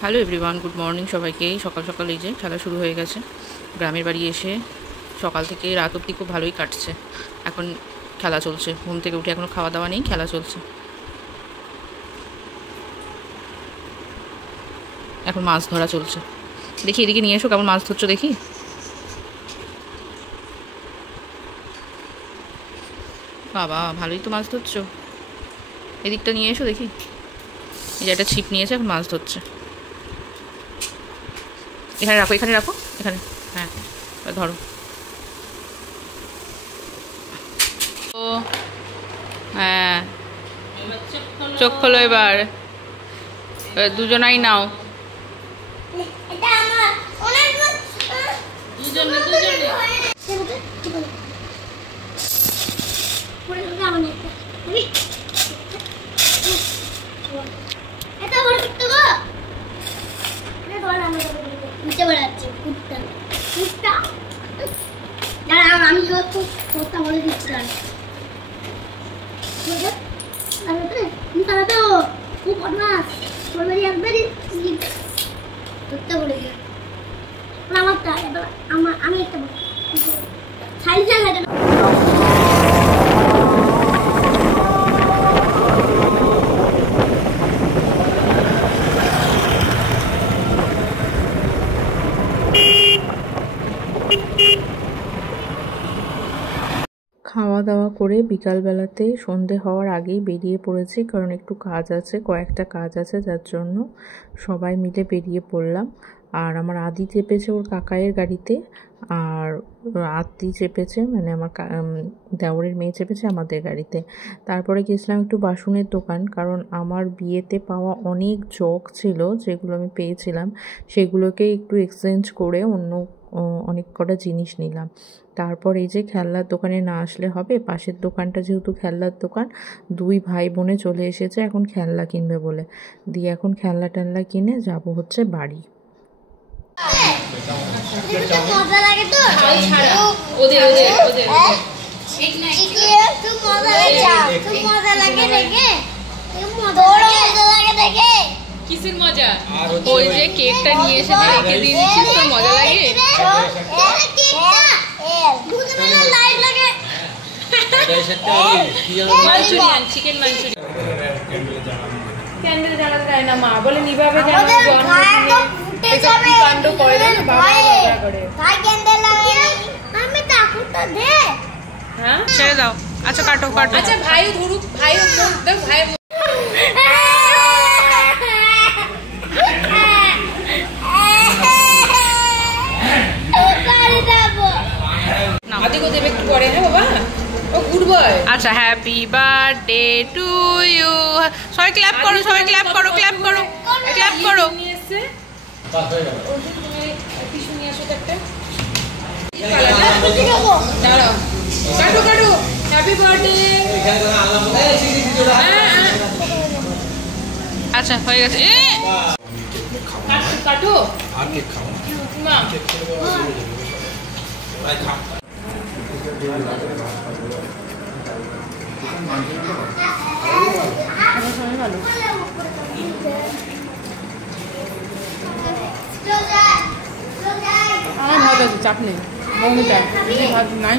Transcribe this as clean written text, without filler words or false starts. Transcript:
Hello everyone, good morning সবাইকে। সকাল সকাল এই যে খেলা শুরু হয়ে গেছে। গ্রামের বাড়ি এসে সকাল থেকে রাত অবধি খুব ভালোই কাটছে। এখন খেলা চলছে, ঘুম থেকে উঠে এখনও খাওয়া দাওয়া নেই, খেলা চলছে। এখন মাছ ধরা চলছে। দেখি এদিকে নিয়ে এসো, কেমন মাছ ধরছো দেখি। বাবা, ভালোই তো মাছ ধরছো। এদিকটা নিয়ে এসো দেখি। এই যে একটা ছিপ নিয়েছে, এখন মাছ ধরছে। এখানে রাখো, এখানে রাখো, এখানে। হ্যাঁ, ধরো। ও হ্যাঁ, চোখ খোলো এবার। দুজনাই নাও। আমি বলে দিচ্ছিলাম আমি একটা খাওয়া দাওয়া করে বিকালবেলাতে সন্ধে হওয়ার আগেই বেরিয়ে পড়েছি, কারণ একটু কাজ আছে, কয়েকটা কাজ আছে, যার জন্য সবাই মিলে বেরিয়ে পড়লাম। আর আমার আদি চেপেছে ওর কাকায়ের গাড়িতে, আর আত্মি চেপেছে, মানে আমার দেওরের মেয়ে চেপেছে আমাদের গাড়িতে। তারপরে গেছিলাম একটু বাসনের দোকান, কারণ আমার বিয়েতে পাওয়া অনেক জগ ছিল যেগুলো আমি পেয়েছিলাম, সেগুলোকে একটু এক্সচেঞ্জ করে অন্য অনেক কটা জিনিস নিলাম। তারপর এই যে খেলনার দোকানে না আসলে হবে, পাশের দোকানটা যেহেতু খেলনার দোকান, দুই ভাই বোনে চলে এসেছে এখন খেলনা কিনবে বলে। দিয়ে এখন খেলনা টেলনা কিনে যাব হচ্ছে বাড়ি। কিসের মজা? ওই যে কেকটা নিয়ে এসে রেখে দিয়ে দিচ্ছিস, তোর মজা লাগে? Manchurian, chicken Manchurian. ক্যান্ডেল জ্বালাতে দেয় না মা, বলে নিভাবে কাণ্ড করে না বাবা করে। হ্যাঁ, ছেড়ে দাও। আচ্ছা কাটো কাটো। আচ্ছা ভাই ধরুক, ভাই দেখ, ভাই আচ্ছা, হ্যাপি বার্থডে টু ইউ। সবাই ক্ল্যাপ করো, সবাই ক্ল্যাপ করো, ক্ল্যাপ করো, ক্ল্যাপ করো। কাটো কাটো, হ্যাপি বার্থডে। আচ্ছা হয়ে গেছে। কাটো আর কেক খাও না। আমার ভাত আছে, চাপ নেই, মৌমিটা ভাত নাই।